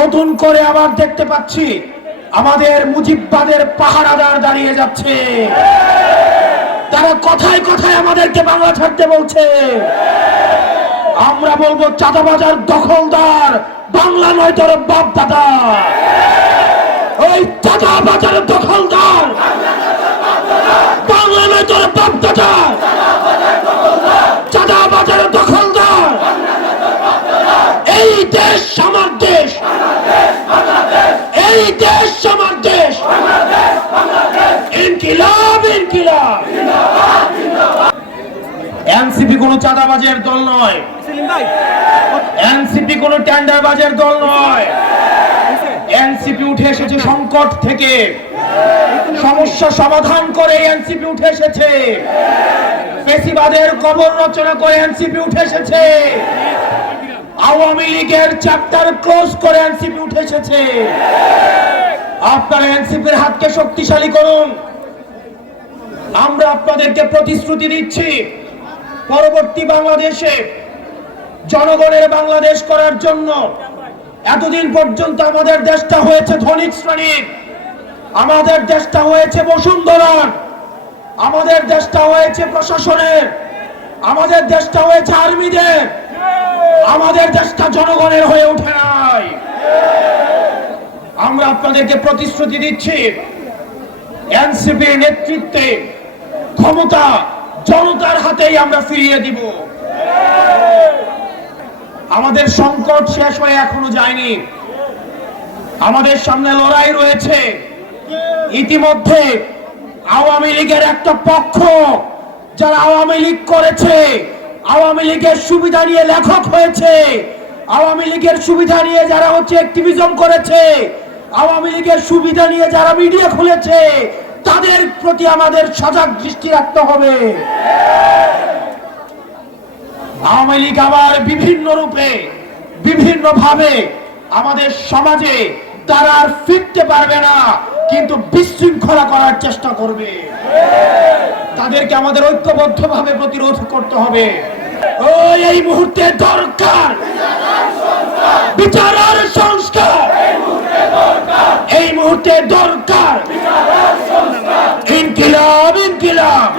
নতুন করে আবার দেখতে পাচ্ছি, আমাদের মুজিববাদের পাহারাদার দাঁড়িয়ে যাচ্ছে। তারা কথায় কথায় আমাদেরকে বাংলা ছাড়তে বলছে। আমরা বলব, চাঁদাবাজার দখলদার, বাংলা নয় তোর বাপ দাদা ওই চাঁদাবাজার দখলদার বাংলা নয় তোর বাপ দাদা চাঁদাবাজার দখলদার এই দেশ আমার দেশ এই দেশ আমার দেশ। ইনকিলাব ইনকিলাব। এনসিপি কোনো চাঁদাবাজের দল নয়। এনসিপি কোনো টেন্ডারবাজের দল নয়। এনসিপি উঠে এসেছে সংকট থেকে। সমস্যা সমাধান করে এনসিপি উঠে এসেছে। পেশিবাদের কবর রচনা করে এনসিপি উঠে এসেছে। আওয়ামী লীগের চ্যাপ্টার ক্লোজ করে এনসিপি উঠে এসেছে। আপনারা এনসিপির হাতকে শক্তিশালী করুন। আমরা আপনাদেরকে প্রতিশ্রুতি দিচ্ছি, পরবর্তী বাংলাদেশে, জনগণের বাংলাদেশ করার জন্য। এতদিন পর্যন্ত আমাদের দেশটা হয়েছে ধনিক শ্রেণির আমাদের দেশটা হয়েছে বসুন্ধরার। আমাদের দেশটা হয়েছে প্রশাসনের। আমাদের দেশটা হয়েছে আর্মিদের। আমাদের দেশটা জনগণের হয়ে ওঠে নাই। আমরা আপনাদেরকে প্রতিশ্রুতি দিচ্ছি। এনসিপির নেতৃত্বে ক্ষমতা জনতার হাতেই আমরা ফিরিয়ে দিব। আমাদের সংকট শেষ হয়ে এখনও যায়নি। আমাদের সামনে লড়াই রয়েছে। ইতিমধ্যে আওয়ামী লীগের একটা পক্ষ, যারা আওয়ামী লীগ করেছে, আওয়ামী লীগের সুবিধা নিয়ে লেখক হয়েছে। আওয়ামী লীগের সুবিধা নিয়ে যারা হচ্ছে অ্যাক্টিভিজম করেছে আওয়ামী লীগের সুবিধা নিয়ে যারা মিডিয়া খুলেছে, তাদের প্রতি আমাদের সজাগ দৃষ্টি রাখতে হবে। আওয়ামী লীগ আবার বিভিন্ন রূপে বিভিন্ন ভাবে আমাদের সমাজে তারা আর ফিরতে পারবে না, কিন্তু বিশৃঙ্খলা করার চেষ্টা করবে। তাদেরকে আমাদের ঐক্যবদ্ধ ভাবে প্রতিরোধ করতে হবে। এই মুহূর্তে দরকার। বিচারার মুহূর্তে দরকার। ইনকিলাব ইনকিলাব।